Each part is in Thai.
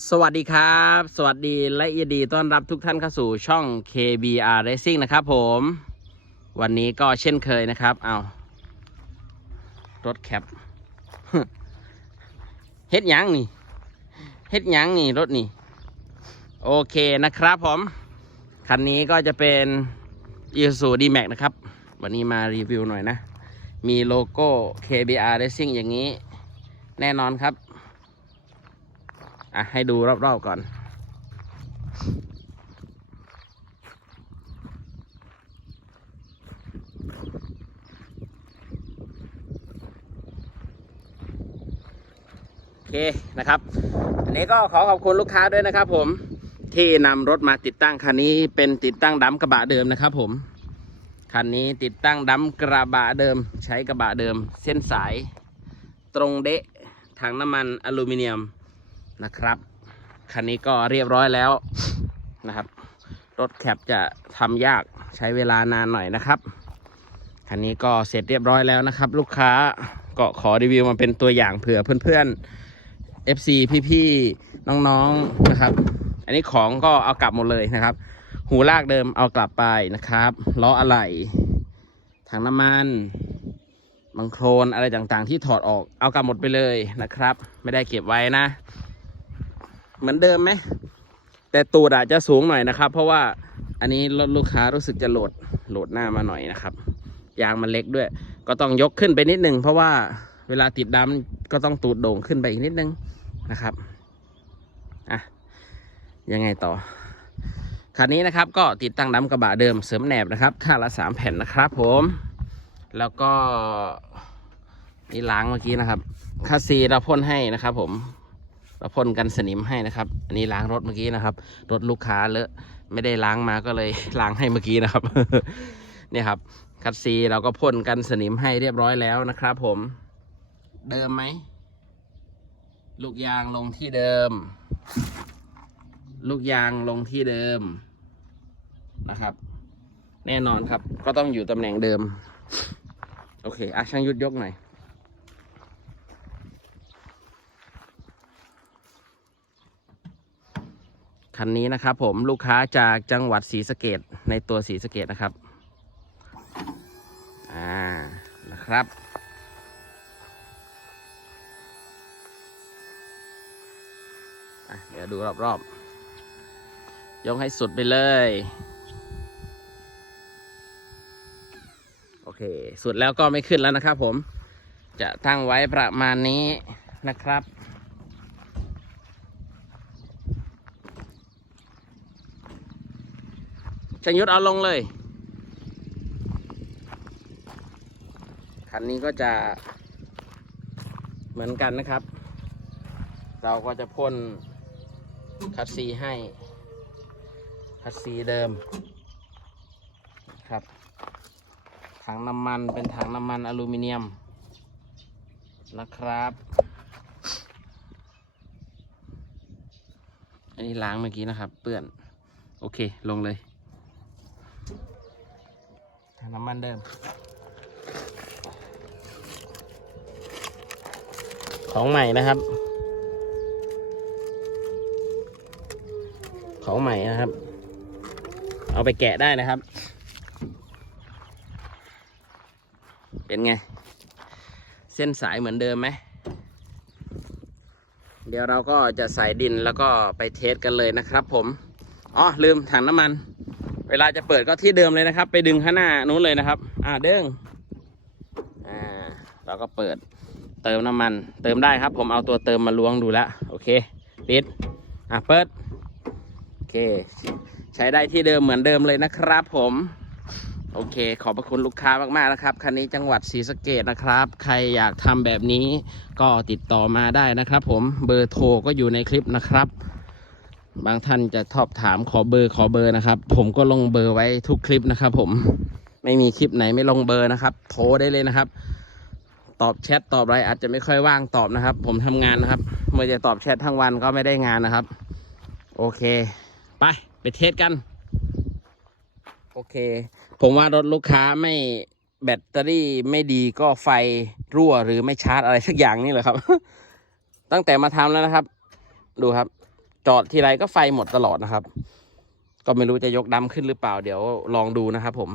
สวัสดีครับ สวัสดีและยินดีต้อนรับทุกท่านเข้าสู่ช่อง KBR Racing นะครับผม วันนี้ก็เช่นเคยนะครับ เอารถแคปเฮ็ดยังนี่เฮ็ดยังนี่รถนี่ โอเคนะครับผม คันนี้ก็จะเป็น Isuzu D-Max นะครับ วันนี้มารีวิวหน่อยนะ มีโลโก้ KBR Racing อย่างนี้ แน่นอนครับ อะให้ดูรอบๆก่อน โอเคนะครับ อันนี้ก็ขอขอบคุณลูกค้าด้วยนะครับผมที่นำรถมาติดตั้งคันนี้เป็นติดตั้งดัมกระบะเดิมนะครับผมคันนี้ติดตั้งดัมกระบะเดิม ใช้กระบะเดิม เส้นสาย ตรงเดะถังน้ำมันอลูมิเนียม นะครับ คันนี้ก็เรียบร้อยแล้วนะครับ รถแคปจะทำยากใช้เวลานานหน่อยนะครับ คันนี้ก็เสร็จเรียบร้อยแล้วนะครับ ลูกค้าก็ขอรีวิวมาเป็นตัวอย่างเผื่อเพื่อนๆ FC พี่ๆ น้องๆนะครับ อันนี้ของก็เอากลับหมดเลยนะครับ หูลากเดิมเอากลับไปนะครับล้ออะไหล่ถังน้ำมันบังโครนอะไรต่างๆ ที่ถอดออกเอากลับหมดไปเลยนะครับ ไม่ได้เก็บไว้นะ เหมือนเดิมไหมแต่ตูดอาจจะสูงหน่อยนะครับ เพราะว่าอันนี้รถลูกค้ารู้สึกจะโหลดโหลดหน้ามาหน่อยนะครับยางมันเล็กด้วย ก็ต้องยกขึ้นไปนิดนึง เพราะว่าเวลาติดดำก็ต้องตูดโด่งขึ้นไปอีกนิดนึงนะครับอะยังไงต่อคันนี้นะครับก็ติดตั้งดำกระบะเดิมเสริมแหนบนะครับข้างละสามแผ่นนะครับ ผม แล้วก็นี่ล้างเมื่อกี้นะครับคาซีเราพ่นให้นะครับ ผม เราพ่นกันสนิมให้นะครับ อันนี้ล้างรถเมื่อกี้นะครับ รถลูกค้าเลอะไม่ได้ล้างมาก็เลยล้างให้เมื่อกี้นะครับเนี่ยครับ คัดซีเราก็พ่นกันสนิมให้เรียบร้อยแล้วนะครับผม เดิมไหม ลูกยางลงที่เดิม ลูกยางลงที่เดิมนะครับ แน่นอนครับ ก็ต้องอยู่ตำแหน่งเดิม โอเคอะช่างยุดยกหน่อย คันนี้นะครับผมลูกค้าจากจังหวัดศรีสะเกดในตัวศรีสะเกดนะครับ อ่านะครับ เดี๋ยวดูรอบๆ ยกให้สุดไปเลย โอเค สุดแล้วก็ไม่ขึ้นแล้วนะครับผม จะตั้งไว้ประมาณนี้นะครับ ช่างยุทธเอาลงเลย คันนี้ก็จะเหมือนกันนะครับ เราก็จะพ่นคัดซีให้คัดซีเดิมครับ ถังน้ำมันเป็นถังน้ำมันอลูมิเนียมนะครับ อันนี้ล้างเมื่อกี้นะครับ เปื้อน โอเค ลงเลย น้ำมันเดิม ของใหม่นะครับ ของใหม่นะครับ เอาไปแกะได้นะครับ เป็นไง เส้นสายเหมือนเดิมไหมเดี๋ยวเราก็จะใส่ดินแล้วก็ไปเทสกันเลยนะครับผม อ๋อลืมถังน้ำมัน เวลาจะเปิดก็ที่เดิมเลยนะครับ ไปดึงข้างหน้านู้นเลยนะครับ อ่าเด้งอ่าเราก็เปิดเติมน้ำมัน เติมได้ครับ ผมเอาตัวเติมมาล้วงดูแล้วโอเคปิดอะเปิดโอเค ใช้ได้ที่เดิมเหมือนเดิมเลยนะครับผมโอเค ขอบพระคุณลูกค้ามากๆนะครับ คันนี้จังหวัดศรีสะเกดนะครับ ใครอยากทำแบบนี้ก็ติดต่อมาได้นะครับ ผม เบอร์โทรก็อยู่ในคลิปนะครับ บางท่านจะทอบถามขอเบอร์ขอเบอร์นะครับ ผมก็ลงเบอร์ไว้ทุกคลิปนะครับ ผมไม่มีคลิปไหนไม่ลงเบอร์นะครับ โทรได้เลยนะครับ ตอบแชทตอบอะไรอาจจะไม่ค่อยว่างตอบนะครับ ผมทำงานนะครับเมื่อจะตอบแชททั้งวันก็ไม่ได้งานนะครับ โอเค ไปไปเทสกัน โอเค ผมว่ารถลูกค้าไม่แบตเตอรี่ไม่ดีก็ไฟรั่วหรือไม่ชาร์จอะไรสักอย่างนี่แหละครับ ตั้งแต่มาทำแล้วนะครับ ดูครับ จอดทีไรก็ไฟหมดตลอดนะครับ ก็ไม่รู้จะยกดำขึ้นหรือเปล่า เดี๋ยวลองดูนะครับผม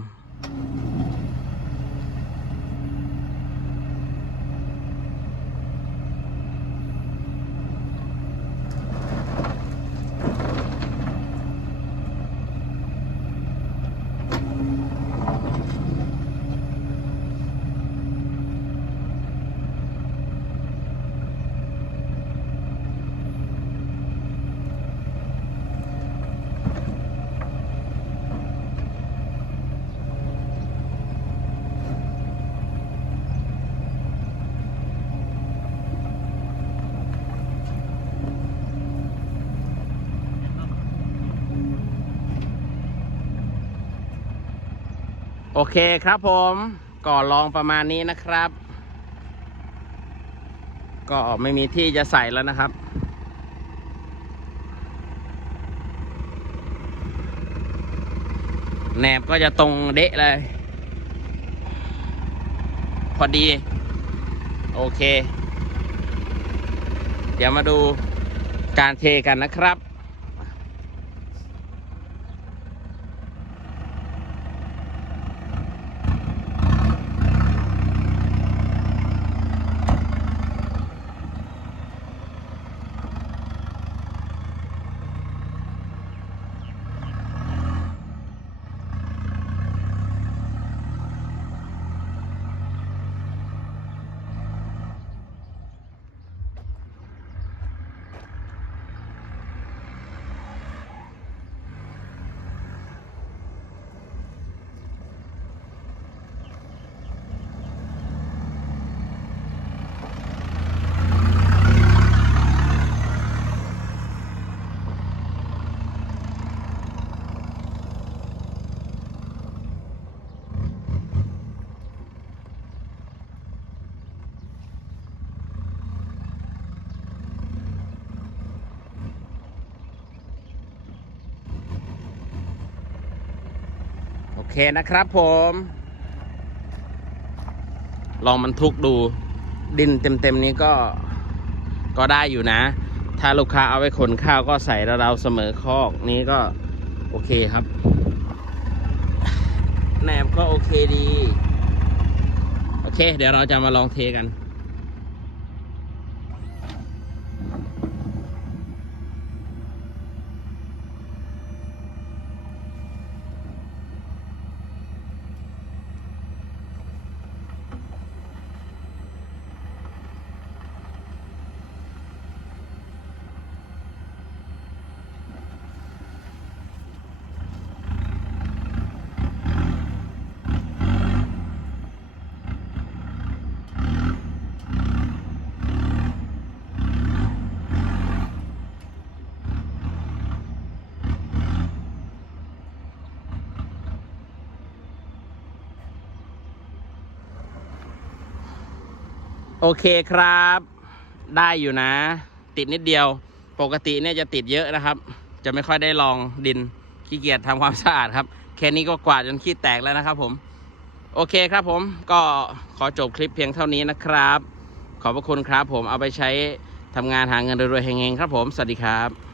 โอเคครับผมก็ลองประมาณนี้นะครับ ก็ไม่มีที่จะใส่แล้วนะครับ แหนบก็จะตรงเดะเลย พอดี โอเค เดี๋ยวมาดูการเทกันนะครับ เคนะครับผม ลองมันทุกดูดินเต็มๆนี้ก็ก็ได้อยู่นะ ถ้าลูกค้าเอาไปขนข้าวก็ใส่เราเสมอคอกนี้ก็โอเคครับแหนบก็โอเคดี โอเค เดี๋ยวเราจะมาลองเทกัน อเคครับ ได้อยู่นะ ติดนิดเดียว ปกติเนี่ยจะติดเยอะนะครับ จะไม่ค่อยได้ลองดินขี้เกียจทำความสะอาดครับ แค่นี้ก็กวาดจนขี้แตกแล้วนะครับ ผม โอเคครับผม ก็ขอจบคลิปเพียงเท่านี้นะครับ ขอบพระคุณครับผมเอาไปใช้ทำงานหาเงินรวยๆแห่งๆครับผม สวัสดีครับ